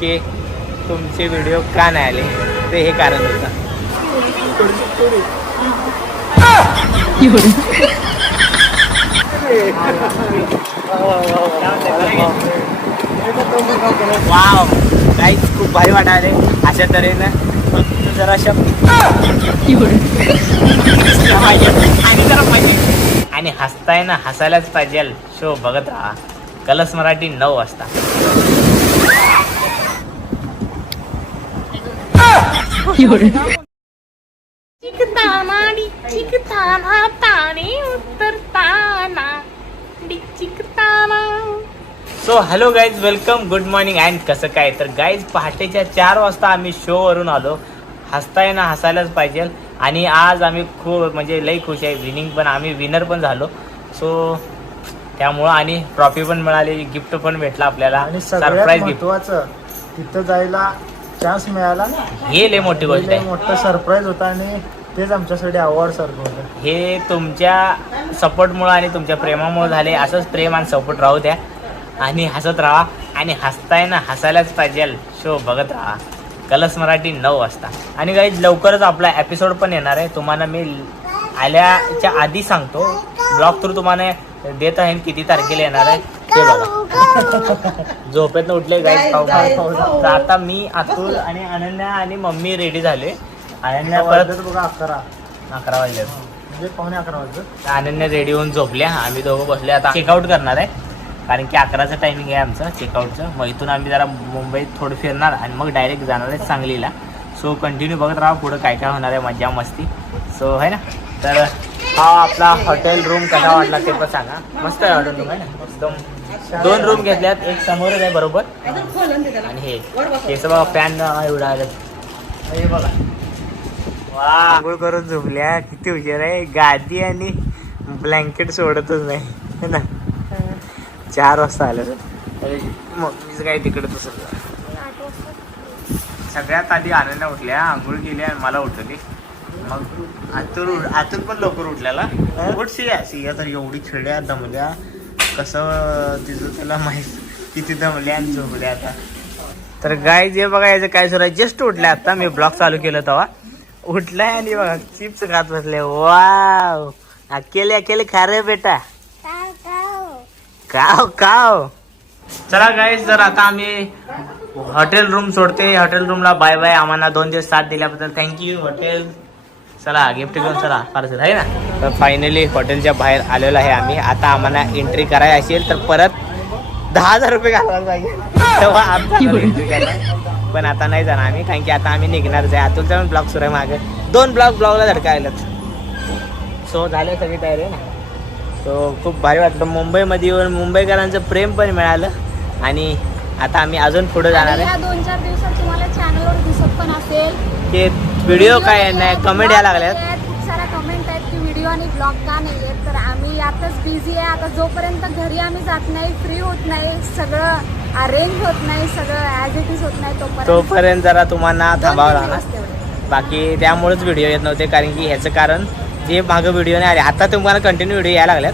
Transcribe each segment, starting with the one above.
की तुमचे व्हिडिओ का नाही आले? ते हे कारण होतं. वाव काहीच खूप भारी वाटायले अशा तऱ्हेनं फक्त जरा शब्द. आणि जरा पाहिजे आणि हसताय ना हसायलाच पाहिजे. शो बघत राहा. कलस मराठी नऊ वाजता. चिकताना चिकताना ताने उतरताना चिकताना so hello guys welcome good morning and कसं काय तर गाईज पहाटेच्या चार वाजता आम्ही शो वरून आलो. हसताय ना हसायलाच पाहिजे. आणि आज आम्ही खूप म्हणजे लई खुश आहे. विनिंग पण आम्ही विनर पण झालो. सो त्यामुळं आणि ट्रॉफी पण मिळाली गिफ्ट पण भेटला आपल्याला. सरप्राईज गिफ्ट तिथं जायला चान्स मिळाला. ना हे लय मोठी गोष्ट आहे. मोठं सरप्राईज होता आणि तेच आमच्यासाठी अवॉर्ड सारखं होतं. हे तुमच्या सपोर्टमुळं आणि तुमच्या प्रेमामुळे झाले. असंच प्रेम आणि सपोर्ट राहू द्या. आणि हसत राहा. आणि हसताय ना हसायलाच पाहिजे. शो बघत राहा. कलस मराठी नऊ वाजता. आणि काही लवकरच आपला एपिसोड पण येणार आहे. तुम्हाला मी आल्याच्या आधी सांगतो. ब्लॉग थ्रू तुम्हाला देत आहे किती तारखेला येणार आहे. ते बघा झोपेतनं उठले पाहू. तर आता मी अतुल आणि अनन्या आणि मम्मी रेडी झाले. अनन्या परत बघा अकरा. अकरा वाजले म्हणजे पावणे अकरा वाजत अनन्या रेडी होऊन झोपल्या. आम्ही दोघं बसले आता चेकआउट करणार आहे. कारण की अकराचं टायमिंग आहे आमचं चेकआउटचं मग इथून आम्ही जरा मुंबईत थोडं फिरणार आणि मग डायरेक्ट जाणार आहे सांगलीला. सो कंटिन्यू बघत राहा पुढं काय काय होणार आहे. मजा मस्ती. सो आहे ना? तर हा आपला हॉटेल रूम कसा वाटला ते पण सांगा. मस्त आहे हॉटेल रूम आहे ना? एकदम दोन रूम घेतल्यात एक समोरच आहे बरोबर. आणि हे हे सगळं फॅन एवढा आलं हे बघा. वा. आंघोळ करून झोपल्या. किती हुशार आहे. गादी आणि ब्लँकेट सोडतच नाही. है ना. चार वाजता आलं अरे मम्मीचं काय तिकडे तसं सगळ्यात आधी आनंद उठल्या आंघोळ केली आणि मला उठवली. मग आतून उठ- आतून पण लवकर उठल्याला. उठ सिया. सिया तर एवढी खेड्या दमल्या. कसं तिचं त्याला माहीत किती दमल्या आणि झोपल्या आता. तर गाय जे बघा याचं काय सुरू आहे? जस्ट उठल्या आता. मी ब्लॉग चालू केलं तेव्हा. उठलाय आणि बघा चिप्स खात बसले. वाव अकेले अकेले खा रे बेटा. काव काव चला गाईस जर आता आम्ही हॉटेल रूम सोडते. हॉटेल रूमला बाय बाय आम्हाला दोन दिवस साथ दिल्याबद्दल थँक्यू हॉटेल चला गिफ्ट घेऊन चला पार्सल आहे ना? तर फायनली हॉटेलच्या बाहेर आलेलो आहे आम्ही. आता आम्हाला एंट्री करायची असेल तर परत दहा हजार रुपये घालायला पाहिजे तेव्हा आमचा. पण आता नाही जाणार आम्ही कारण की आता आम्ही निघणारच आहे. अतुलचा पण ब्लॉग सुरू आहे मागे. दोन ब्लॉग ब्लॉगला धडका आलेत. सो झालं सगळी तयारी आहे ना? सो खूप भारी वाटलं. मुंबईमध्ये येऊन मुंबईकरांचं प्रेम पण मिळालं. आणि आता आम्ही अजून पुढे जाणार आहे. दोन चार दिवसात तुम्हाला चॅनलवर दिसत पण असेल. ते व्हिडिओ काय नाही कमेंट यायला लागल्यात. खूप साऱ्या कमेंट आहेत की व्हिडिओ आणि ब्लॉग का नाही आहेत. तर आम्ही यातच बिझी आहे. आता जोपर्यंत घरी आम्ही जात नाही फ्री होत नाही सगळं अरेंज होत नाही सगळं ॲज इट इज होत नाही तोपर्यंत तोपर्यंत जरा तुम्हाला थांबावं लागणार. दिवस तेवढे. बाकी त्यामुळेच व्हिडिओ येत नव्हते कारण की ह्याचं कारण जे मागं व्हिडिओ नाही आले. आता तुम्हाला कंटिन्यू व्हिडिओ यायला लागल्यात.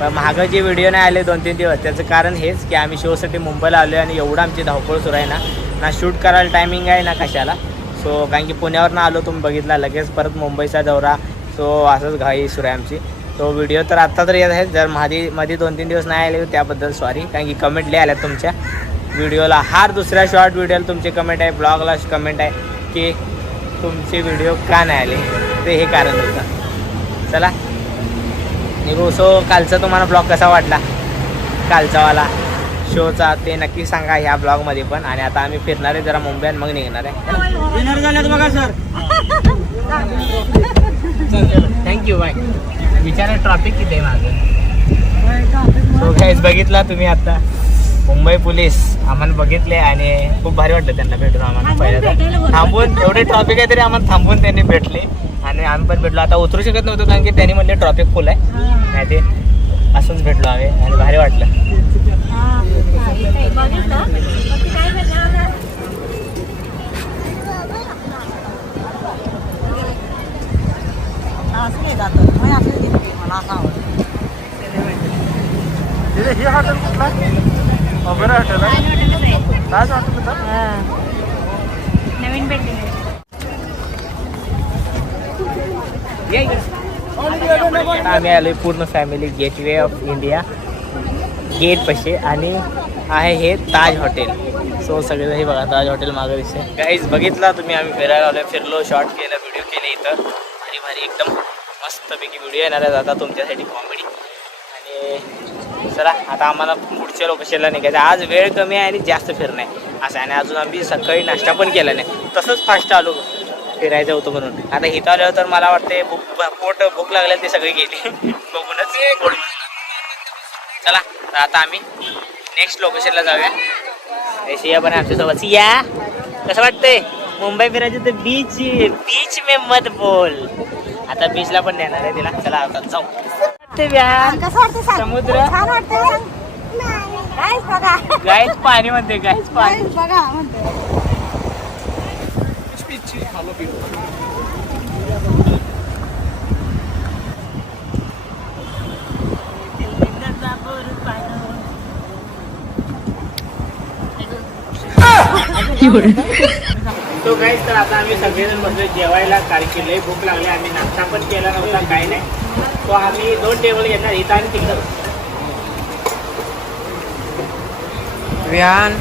पण मागं जे व्हिडिओ नाही आले दोन तीन दिवस त्याचं कारण हेच की आम्ही शोसाठी मुंबईला आलो आणि एवढं आमची धावपळ सुरू आहे ना. ना शूट करायला टायमिंग आहे ना कशाला. सो कारण की पुण्यावरनं आलो तुम्ही बघितला लगेच परत मुंबईचा दौरा. सो असंच घाई सुरू आहे आमची. तो व्हिडिओ तर आत्ता तर येत आहे जर मध्ये मध्ये दोन तीन दिवस नाही आले त्याबद्दल सॉरी कारण की कमेंट लय आल्यात तुमच्या. व्हिडिओला हार दुसऱ्या शॉर्ट व्हिडिओला तुमचे कमेंट आहे ब्लॉगला कमेंट आहे की तुमचे व्हिडिओ का नाही आले? ते हे कारण होतं. चला. निघू. सो कालचा तुम्हाला ब्लॉग कसा वाटला? कालचावाला. शोचा ते नक्की सांगा ह्या ब्लॉगमध्ये पण. आणि आता आम्ही फिरणार आहे जरा मुंबईत मग निघणार आहे. विनर झाल्यात बघा सर थँक्यू बाय विचारा ट्रॉफिक किती आहे माझं सो गाईज बघितला तुम्ही आता. मुंबई पोलीस आम्हाला बघितले आणि खूप भारी वाटलं त्यांना भेटून आम्हाला पहिल्यांदा. थांबून एवढे ट्रॉफिक आहे तरी आम्हाला थांबून त्यांनी भेटले. आणि आम्ही पण भेटलो. आता उतरू शकत नव्हतो कारण की त्यांनी म्हणले ट्रॉफिक फुल आहे. नाही ते असूनच भेटलो आम्ही आणि भारी वाटलं. हे हॉटेल कुठलं? आहे हॉटेल आहे हॉटेल होतं. नवीन भेटले आम्ही आलोय पूर्ण family Gateway of India gate पशे आणि आहे हे ताज हॉटेल. सो सगळे हे बघा ताज हॉटेल मागे दिसते काहीच बघितला तुम्ही आम्ही फिरायला आलो फिरलो शॉर्ट केलं व्हिडिओ केले इथं. भारी भारी एकदम मस्तपैकी व्हिडिओ येणार आहे आता तुमच्यासाठी कॉमेडी आणि चला आता आम्हाला पुढच्या लोकेशनला निघायचं आज वेळ कमी आहे आणि जास्त फिरणं आहे. असं आणि अजून आम्ही सकाळी नाश्ता पण केला नाही. तसंच फास्ट आलो फिरायचं होतं म्हणून. आता इथं आल्यावर तर मला वाटते भूक पोट भूक लागल्या ते सगळी गेली. बघूनच. चला तर आता आम्ही नेक्स्ट लोकेशनला जाऊया. सिया पण आमच्यासोबत. सिया कसं वाटतंय? मुंबई फिरायचं तर बीच बीच मे मत बोल. आता बीचला पण नेणार आहे तिला. चला आता जाऊ. समुद्र? गायच पाणी म्हणते गायच पाणी. बघा म्हणते. तो काहीच तर आता आम्ही सगळेजण बसलो जेवायला कारण लई भूक लागली. आम्ही नाश्ता पण केला नव्हता काही नाही. तो आम्ही दोन टेबल घेणार इथं आणि तिकडं. व्यान.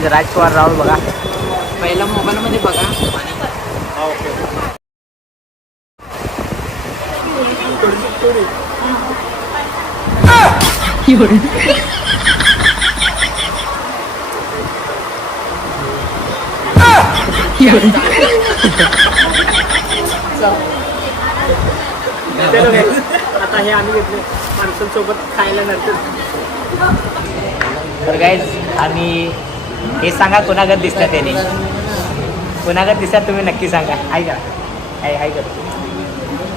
गाईज राजकुमार राहुल बघा. पहिला मोबाईल मध्ये बघा. आता हे आम्ही घेतले माणसांसोबत खायला नंतर तर गाईज आम्ही हे सांगा कोणागत दिसतात त्याने? कोणागत दिसतात तुम्ही नक्की सांगा. हाय का? हाय हाय करतो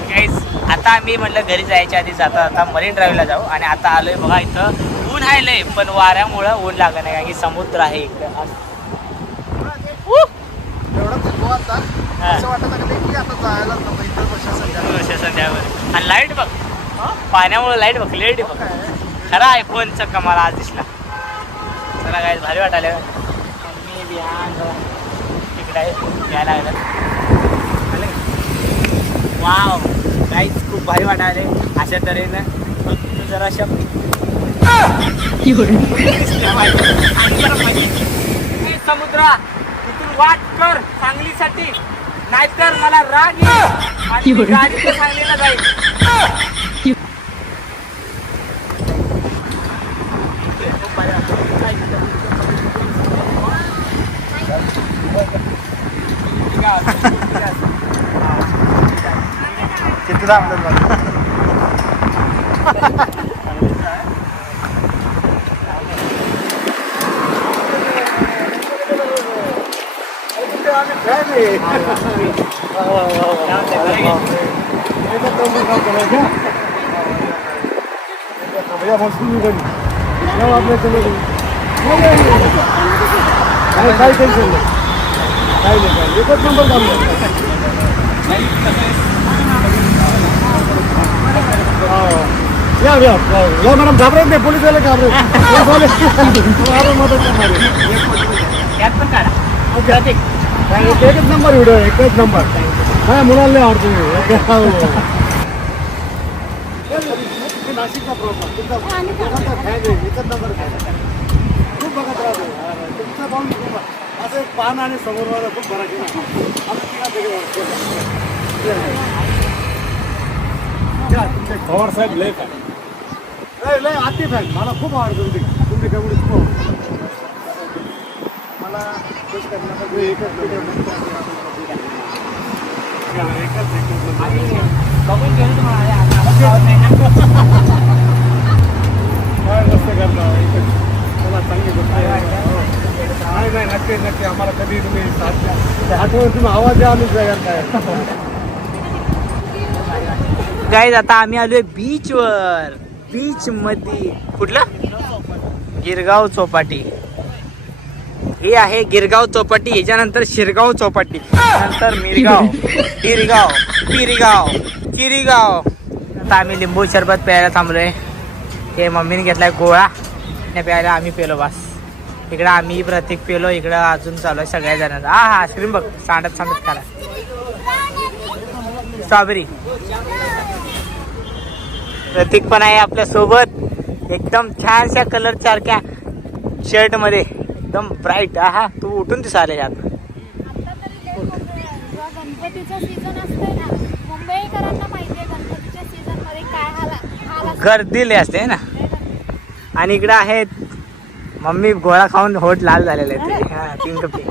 गाईज आता आम्ही म्हटलं घरी जायच्या आधी जाता आता मरीन ड्राईव्हला जाऊ आणि आता आलोय बघा इथं. ऊन आहे लय पण वाऱ्यामुळं ऊन लागत नाही कारण की समुद्र आहे इकडं. संध्यावर आणि लाइट बघ. पाण्यामुळे लाइट बघ लेट बघ. खरा आहे फोनचा कमाल आज दिसला. चला काय भारी वाटायला. मम्मी बिहान तिकडे यायला लागलं. वाव काहीच खूप भारी वाटायले. अशा तऱ्हेनं फक्त जरा शब्द. समुद्रा तिथून वाट कर सांगलीसाठी. नाहीतर मला राग येईल. सांगलीला जाईल. किती थांबतात काही टेन्शन नाही काही नाही. काही एकच नंबर काम या या या मॅडम घाबरत नाही पोलीस वाले घाबरत मदत करणार. एकच नंबर व्हिडिओ एकच नंबर काय मुलांना नाही आवडतो नाशिकचा प्रॉब्लेम एकच नंबर खूप बघत राहतो तुमचा पाहून असं एक पान आणि समोर खूप तिला वेगळं पवार साहेब लय फॅन लय अति फॅन मला खूप आवडतं तुमची. तुमची कबड्डी खूप आवडते मला खुश करण्यासाठी एकच एकच एकच बघून गेलो तुम्हाला काय मस्त करता हो, एकच. मला चांगली गोष्ट आहे. हो. नाही नाही नक्की नक्की आम्हाला कधी तुम्ही साथ द्या. आठवण तुम्ही आवाज द्या आम्ही तयार गाईज आता आम्ही आलोय बीच वर. बीच मध्ये कुठलं? गिरगाव चौपाटी. हे आहे गिरगाव चौपाटी. याच्यानंतर शिरगाव चौपाटी. नंतर मिरगाव. गिरगाव पिरगाव किरीगाव. आता आम्ही लिंबू सरबत प्यायला थांबलोय. हे मम्मीने घेतलाय गोळा. ने प्यायला आम्ही पेलो बस. इकडं आम्ही प्रतीक पेलो. इकडं अजून चालू आहे सगळ्या जणांचा. हा हा आईस्क्रीम बघ. सांडत सांडत खाला स्ट्रॉबेरी प्रतीक पण आहे आपल्यासोबत. एकदम छानशा कलर सारख्या शर्टमध्ये. एकदम ब्राईट हा तू उठून दिसाले यात. आता हाल असतो. गर्दी लय असते ना? आणि इकडे आहेत मम्मी गोळा खाऊन होट लाल झालेले आहेत. ते. हा, तीन कपडे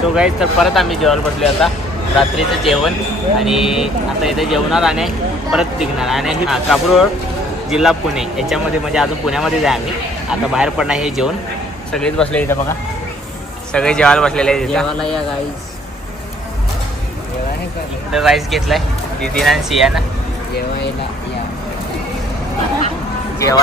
सो गाईज तर परत आम्ही जेवायला बसलो आता. रात्रीचं जेवण आणि आता इथे जेवणार आणि परत निघणार. आणि हा कापूर रोड जिल्हा पुणे. याच्यामध्ये म्हणजे अजून पुण्यामध्येच आहे आम्ही. आता बाहेर पडणार हे जेवण. सगळेच बसले इथं बघा. सगळे जेवायला बसलेले आहेत जेवायला या गाईस इथं राईस घेतलाय. दिदीनं आणि सियानं. जेवायला या. जेवाय